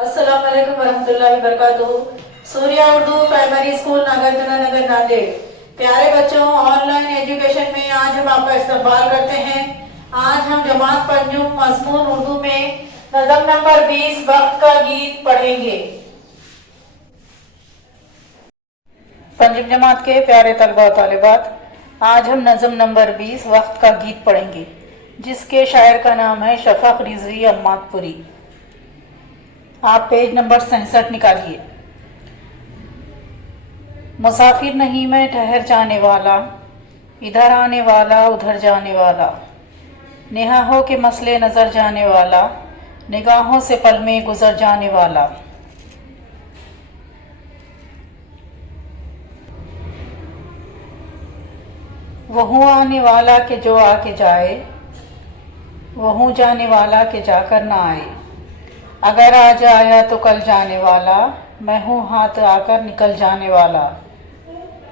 अस्सलाम वालेकुम वरहमतुल्लाहि वबरकातुहू। सूर्या उर्दू प्राइमरी स्कूल नागरजुना नगर नांदेड़। प्यारे बच्चों, ऑनलाइन एजुकेशन में आज हम आपका इस्तकबाल करते हैं। आज हम जमात पंजुम मज़मून उर्दू में नज़म नंबर 20 वक्त का गीत पढ़ेंगे। पंजुम जमात के प्यारे तलबा और तालिबात, आज हम नज़म नंबर 20 वक्त का गीत पढ़ेंगे, जिसके शायर का नाम है शफक रिजवी अम्मादपुरी। आप पेज नंबर 67 निकालिए। मुसाफिर नहीं मैं ठहर जाने वाला, इधर आने वाला उधर जाने वाला, निगाहों के मसले नज़र जाने वाला, निगाहों से पल में गुजर जाने वाला। वो हूँ आने वाला के जो आके जाए, वो हूँ जाने वाला के जाकर ना आए। अगर आज आया तो कल जाने वाला, मैं हूँ हाथ आकर निकल जाने वाला।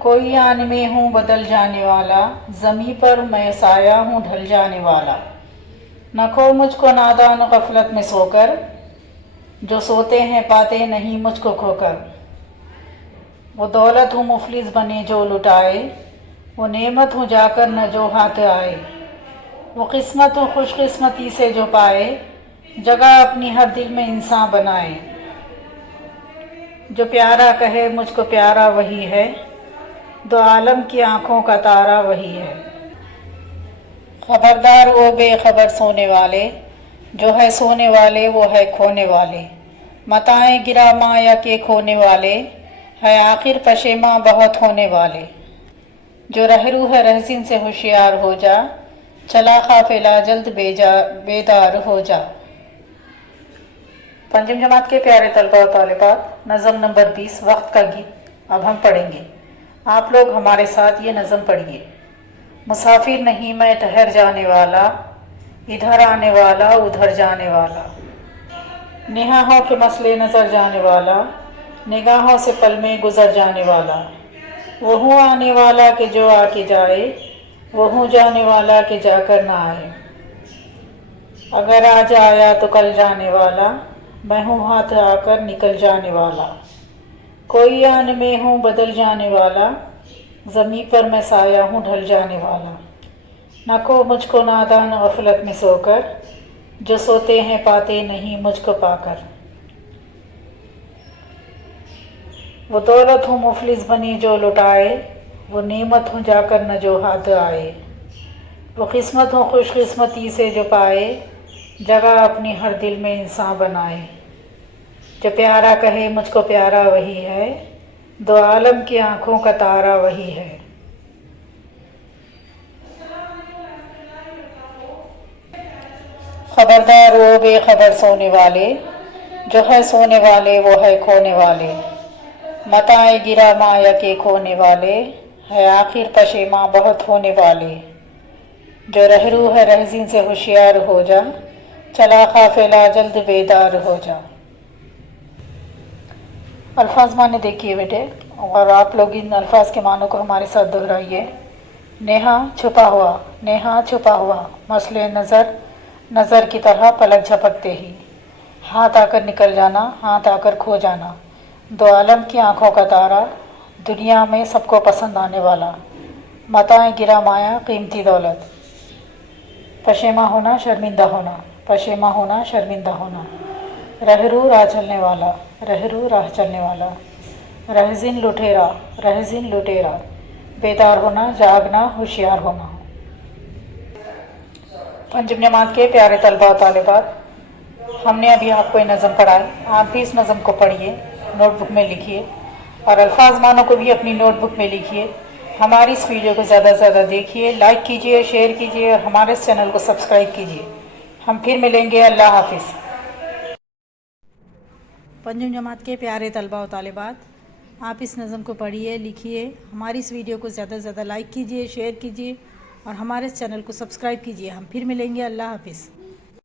कोई आन में हूँ बदल जाने वाला, ज़मीं पर मैं साया हूँ ढल जाने वाला। न खो मुझको नादान गफलत में सोकर, जो सोते हैं पाते नहीं मुझको खोकर। वो दौलत हूँ मुफलिस बने जो लुटाए, वो नेमत हूँ जाकर न जो हाथ आए। वो किस्मत हूँ खुशकिस्मती से जो पाए, जगह अपनी हर दिल में इंसान बनाए। जो प्यारा कहे मुझको प्यारा वही है, दो आलम की आँखों का तारा वही है। खबरदार वो बेखबर सोने वाले, जो है सोने वाले वो है खोने वाले। मताएं गिरा माया के खोने वाले, है आखिर पशेमा बहुत होने वाले। जो रहरू है रहसिन से होशियार हो जा, चला काफिला जल्द बेदार हो जा। पंचम जमात के प्यारे तलबा और तालिबात, नज़म नंबर 20 वक्त का गीत अब हम पढ़ेंगे। आप लोग हमारे साथ ये नज़म पढ़िए। मुसाफिर नहीं मैं ठहर जाने वाला, इधर आने वाला उधर जाने वाला, निगाहों के मसले नज़र जाने वाला, निगाहों से पल में गुजर जाने वाला। वो हूँ आने वाला के जो आके जाए, वो हूँ जाने वाला के जाकर ना आए। अगर आज आया तो कल जाने वाला, मैं हूँ हाथ आकर निकल जाने वाला। कोई आन में हूँ बदल जाने वाला, ज़मीं पर मैं साया हूँ ढल जाने वाला। न को मुझको नादान गफलत में सोकर, जो सोते हैं पाते नहीं मुझको पाकर। वो दौलत हूँ मुफलिस बनी जो लुटाए, वो नेमत हूँ जाकर न जो हाथ आए। वो किस्मत हूँ खुशकिस्मती से जो पाए, जगह अपनी हर दिल में इंसान बनाए। जो प्यारा कहे मुझको प्यारा वही है, दो आलम की आँखों का तारा वही है। खबरदार वो बेखबर सोने वाले, जो है सोने वाले वो है खोने वाले। मताएं गिरा माया के खोने वाले, है आखिर पशेमा बहुत होने वाले। जो रहरू है रहज़िन से होशियार हो जा, चला काफिला जल्द बेदार हो जा। अल्फाज माने देखिए बेटे, और आप लोग इन अल्फाज के मानों को हमारे साथ दोहराइए। नेहा छुपा हुआ, नेहा छुपा हुआ, मसले नज़र नज़र की तरह पलक झपकते ही। हाथ आकर निकल जाना, हाथ आकर खो जाना, दो आलम की आँखों का तारा, दुनिया में सबको पसंद आने वाला। मताएं गिरा माया कीमती दौलत, पशेमा होना शर्मिंदा होना, पशेमा होना शर्मिंदा होना। रहरू राह चलने वाला, रहरू राह चलने वाला। रहज़िन लुटेरा, रहज़िन लुटेरा, बेदार होना जागना होशियार होना। पंचम जमात के प्यारे तलबा और तालिबात, हमने अभी आपको ये नज़म पढ़ा है। आप भी इस नज़म को पढ़िए, नोटबुक में लिखिए, और अल्फाज मानों को भी अपनी नोटबुक में लिखिए। हमारी इस वीडियो को ज़्यादा से ज़्यादा देखिए, लाइक कीजिए, शेयर कीजिए, और हमारे इस चैनल को सब्सक्राइब कीजिए। हम फिर मिलेंगे। अल्लाह हाफिज़। पंचम जमात के प्यारे तलबा और तालिबात, आप इस नज़म को पढ़िए, लिखिए, हमारी इस वीडियो को ज़्यादा से ज़्यादा लाइक कीजिए, शेयर कीजिए, और हमारे इस चैनल को सब्सक्राइब कीजिए। हम फिर मिलेंगे। अल्लाह हाफिज़।